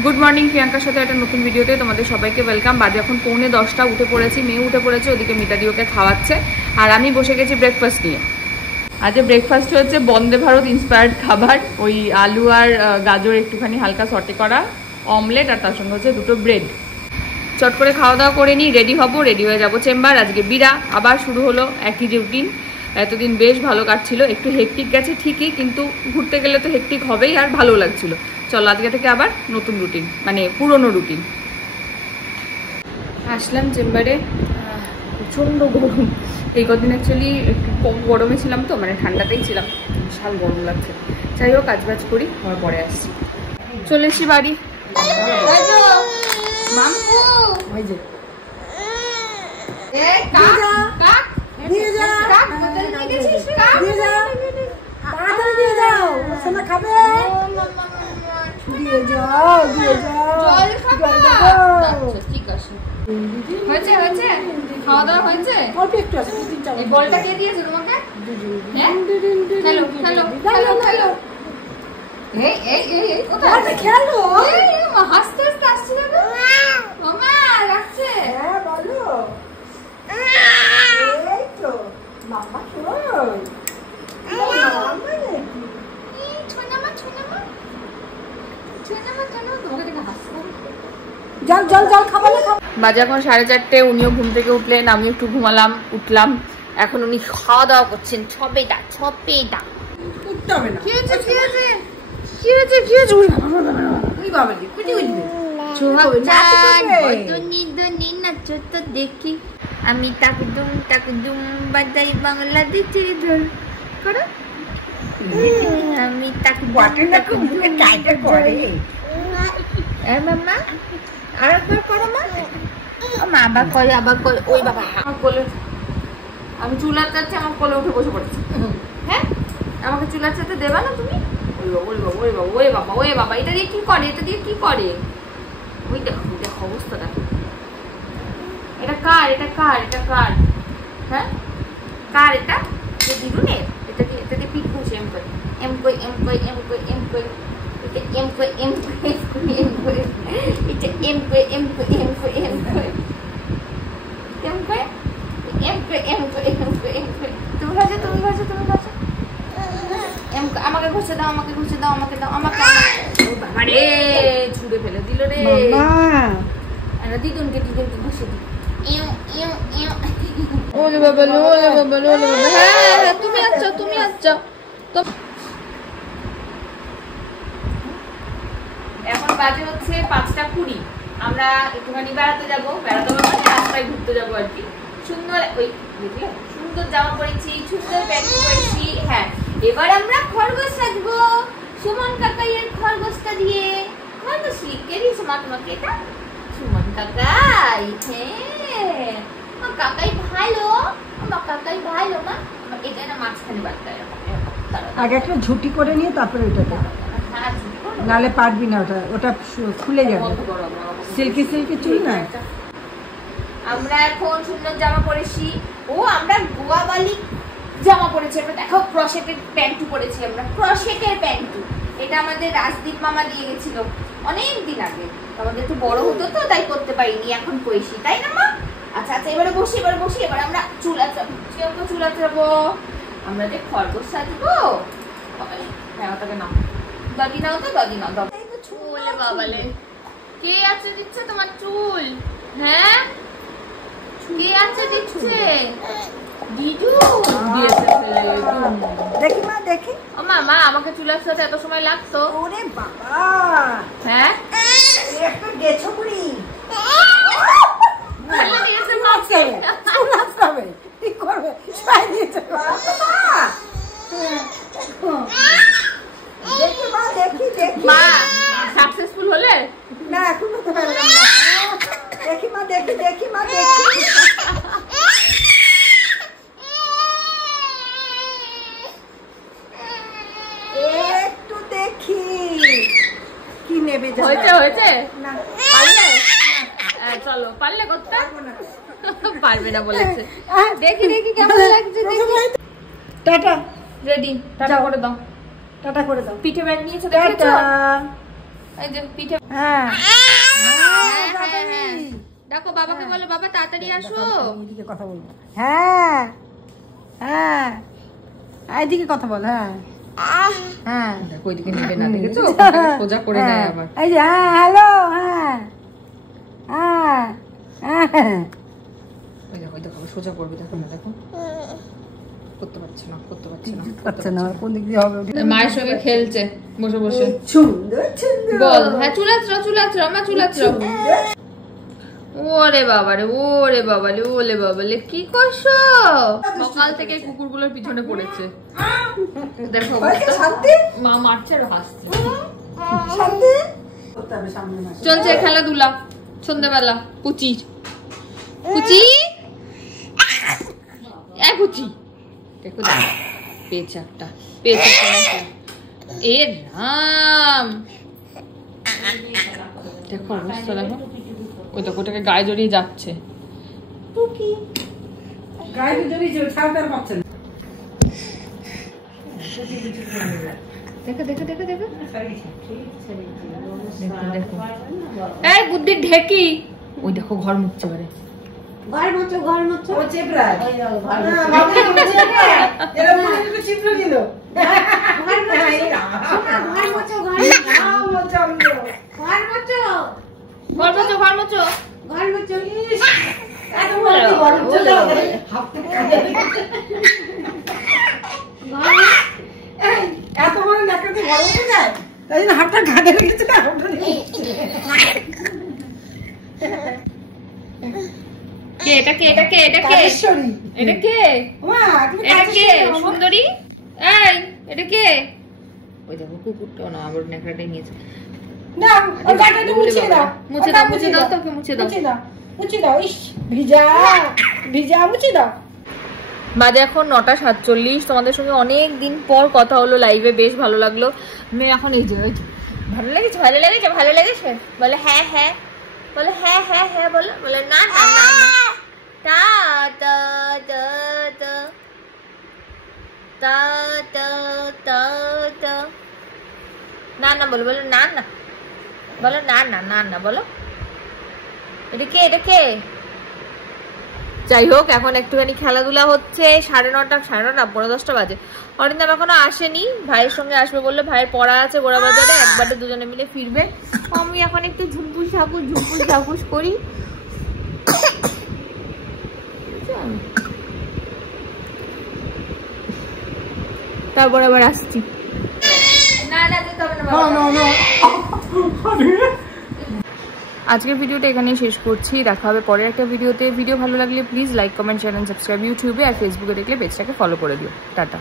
Good morning, প্রিয়াঙ্কার সাথে একটা নতুন ভিডিওতে তোমাদের সবাইকে ওয়েলকাম। বাজে এখন 9:45, উঠে পড়েছি, মেয়ে উঠে পড়েছে, ওদিকে মিতাদি ওকে খাওয়াচ্ছে আর আমি বসে গেছি ব্রেকফাস্ট নিয়ে। আজ ব্রেকফাস্ট হচ্ছে বন্দে ভারত ইন্সপায়ার্ড খাবার, ওই আলু আর গাজর একটুখানি হালকা সটে করা, অমলেট আর তার সঙ্গে হচ্ছে দুটো ব্রেড। চট করে খাওয়া দাওয়া করে নিই, রেডি হব, রেডি হয়ে যাব চেম্বার। আজকে বিরা আবার শুরু হলো একই রুটিন। এতদিন বেশ ভালো কাটছিল, একটু হেকটিক গেছে ঠিকই, কিন্তু ঘুরতে গেলে তো হেকটিক হবেই আর ভালো লাগছিল। চলো আজকে থেকে আবার নতুন রুটিন, মানে পুরনো রুটিন। আসলাম চেম্বারে, প্রচণ্ড গরম। এই কদিন অ্যাকচুয়ালি একটু কম গরমে ছিলাম তো, মানে ঠান্ডাতেই ছিলাম, বিশাল গরম লাগছে। যাই হোক কাজ বাজ করি, আমার পরে আসছি। চলে এসছি বাড়ি। হয়েছে হয়েছে, খাওয়া দাওয়া হয়েছে? এই বলটা কে দিয়েছে তোমাকে? হ্যালো হ্যালো হ্যালো হ্যালো, এই এই এই কোথায় খেলো? হাসতে হাসতে আসছে না মামা, লাগছে? হ্যাঁ বলো। এই তো মামা কই? বাজে এখন 4:30, উনিও ঘুম থেকে উঠলেন, আমিও একটু ঘুমালাম, উঠলাম। এখন উনি খাওয়া দাওয়া করছেন। ছপেটা ছপেটা উঠতে হবে না। কি হয়েছে কি হয়েছে কি হয়েছে কি হয়েছে? ওই বাবা রে কুটি উঠবে তো দেখি আমি টাকুদুম টাকুদুম বাজাই বাংলাদেশের ঢোল করো। আমি মামা আর একবার করো মা। মা আবার করে আবার করে। ওই বাবা আমার কোলে, আমি চুলার চাচ্ছি, আমার কোলে উঠে বসে পড়েছি। হ্যাঁ আমাকে চুলার চাতে দেবা না তুমি? ওই বাবা ওই বাবা ওই বাবা ওই বাবা ওই বাবা, এটা দিয়ে কি করে? এটা দিয়ে কি করে? ওই দেখো দেখো অবস্থাটা। এটা কার? এটা কার? এটা কার? হ্যাঁ কার এটা? দিদুনের? এটা দিয়ে এটা দিয়ে পিঠ বসে এম করে এম কই এম কই এম কই এম কই, এটা এম কই এম কই এম কই এম কই, এটা এম কই এম কই এম কই এম কই এম কই এম কই এম কই এম কই এম কই। তুমি ভাজো তুমি ভাজো তুমি ভাজো। এম আমাকে ঘষে দাও আমাকে ঘষে দাও আমাকে দাও আমাকে। ও বাবা রে, ছুঁড়ে ফেলে দিল রে মামা। আরে দিদুনকে দিদুনকে ঘষে দি। এও এও এও ওলে বাবা ওলে বাবা ওলে বাবা। হ্যাঁ তুমি আচ্ছা তুমি আচ্ছা। তো এখন বাজে হচ্ছে 5:20, আমরা একটুখানি বেড়াতে যাবো। বেড়াতে যাবো মানে রাস্তায় ঘুরতে যাবো আর কি। সুন্দর ওই বুঝলে সুন্দর জামা পরেছি, সুন্দর প্যান্ট পরেছি। হ্যাঁ এবার আমরা খরগোশ সাজবো, সুমন কাকাইয়ের খরগোশটা দিয়ে। খরগোশ লিখে দিয়েছে মা তোমাকে এটা? সুমন কাকাই, হ্যাঁ আমার কাকাই ভালো, আমার কাকাই ভালো মা। এটা না মাঝখানে বাড়তে আগে একটা ঝুটি করে নিয়ে তারপরে ওটাতে, নালে পারবি না, ওটা ওটা খুলে যাবে। সিল্কি সিল্কি চুল না। আমরা এখন সুন্দর জামা পরেছি। ও আমরা গোয়াবালি জামা পরেছি। আমরা দেখো ক্রশেটের প্যান্টু পরেছি, আমরা ক্রশেটের প্যান্টু। এটা আমাদের রাজদীপ মামা দিয়ে গেছিল অনেক দিন আগে। আমাদের তো বড় হতো তো তাই করতে পারিনি, এখন কইছি তাই না মা? আচ্ছা আচ্ছা এবারে বসি এবারে বসি। এবার আমরা চুল আঁচড়াবো, চুল আঁচড়াবো। আমরা যে খরগোশ সাজবো। ওটাকে নাও দাদি, নাও তো দাদি নাও দাও। চুলে বাবালে কে আছে দিচ্ছে তোমার চুল? হ্যাঁ কে আছে দিচ্ছে? দিদু দিয়েছে ফেলে। দেখি মা দেখি। ও মামা আমাকে চুল আঁচড়াতে এত সময় লাগতো? ওরে বাবা। হ্যাঁ একটু গেছো বুড়ি। ভালো দিয়েছে মাকে। চুল আঁচড়াবে কি করবে? ছাই দিয়েছে বাবা। দেখি মা দেখি দেখি। মা সাকসেসফুল হলে না এখন তো পারলাম না। দেখি মা দেখি দেখি মা দেখি। একটু দেখি কি নেবে। হয়েছে হয়েছে না পারলে? চলো পারলে করতে পারবে না বলেছে। দেখি দেখি কেমন লাগছে দেখি। টাটা। রেডি, টাটা করে দাও। টাটা করে দাও। পিঠে ব্যাগ নিয়েছো দেখেছো? এই যে পিঠে। হ্যাঁ দেখো বাবাকে বলো, বাবা তাড়াতাড়ি আসো। এইদিকে কথা বলবো। হ্যাঁ হ্যাঁ এইদিকে কথা বল। হ্যাঁ হ্যাঁ দেখো ওইদিকে নেবে না, দেখেছো সোজা করে দেয় আবার। এই যে হ্যাঁ হ্যালো হ্যাঁ হ্যাঁ হ্যাঁ ওই দেখো দেখো সোজা করবে, দেখো না, দেখো করতে পারছে না, করতে পারছে না, পারছে না। কোন দিক দিয়ে হবে? মায়ের সঙ্গে খেলছে বসে বসে। সুন্দর সুন্দর বল হ্যাঁ চুলাচ্ছ চুলাচ্ছ আমার চুলাচ্ছ। ওরে বাবারে ওরে বাবালে ওলে বাবালে কি করছো? সকাল থেকে কুকুরগুলোর পিছনে পড়েছে, দেখো মা মারছে আর হাসছে। চলছে খেলাধুলা সন্ধ্যাবেলা। পুচি পুচি পুচি দেখো পেয়েছে একটা, পেয়েছে এ রাম। দেখো অবস্থা দেখো, ওই দেখো ওটাকে গায়ে জড়িয়ে যাচ্ছে। দেখো দেখো দেখো দেখো দেখো এই বুদ্ধির ঢেকি। ওই দেখো ঘর মুছছে পারে, ঘর মোচো ঘর মোচো ও চেপড়া ঘর মোচো ঘর এত বড় নাকাতে ঘর মোচো যায়, তাই জন্য হাতটা ঘাটে রেখেছে না। কে এটা কে এটা কে এটা কে এটা কে এটা কে সুন্দরী? এই এটা কে? ওই দেখো কুকুরটা না আবার নেকড়াটাই নিয়েছে। না ওই গাটাটা মুছে দাও, মুছে দাও মুছে দাও, তোকে মুছে দাও মুছে দাও। ইস ভিজা ভিজা মুছে দাও। বাজে এখন 9:47। তোমাদের সঙ্গে অনেক দিন পর কথা হলো লাইভে, বেশ ভালো লাগলো। আমি এখন এই যে ভালো লেগেছে ভালো লেগেছে ভালো লেগেছে বলে হ্যাঁ হ্যাঁ, বলে হ্যাঁ হ্যাঁ হ্যাঁ, বলো বলে না না না তা তা তা তা তা তা তা তা না না বলো, বলো না না, বলো না না না না, বলো এটা কে এটা কে? যাই হোক এখন একটুখানি খেলাধুলা হচ্ছে। 9:30 9:10 বাজে। অরিন্দম এখনো আসেনি, ভাইয়ের সঙ্গে আসবে বললে, ভাইয়ের পড়া আছে গোড়া বাজারে, একবারে দুজনে মিলে ফিরবে। আমি এখন একটু ঝুমপুস ঝাপুস করি। তারপর আবার আসছি। না না যেতে হবে না। আজকের ভিডিওটা এখানেই শেষ করছি, দেখা হবে পরের একটা ভিডিওতে। ভিডিও ভালো লাগলে please like comment channel subscribe ইউটিউবে, আর ফেসবুকে দেখলে পেজটাকে ফলো করে দিও। টাটা।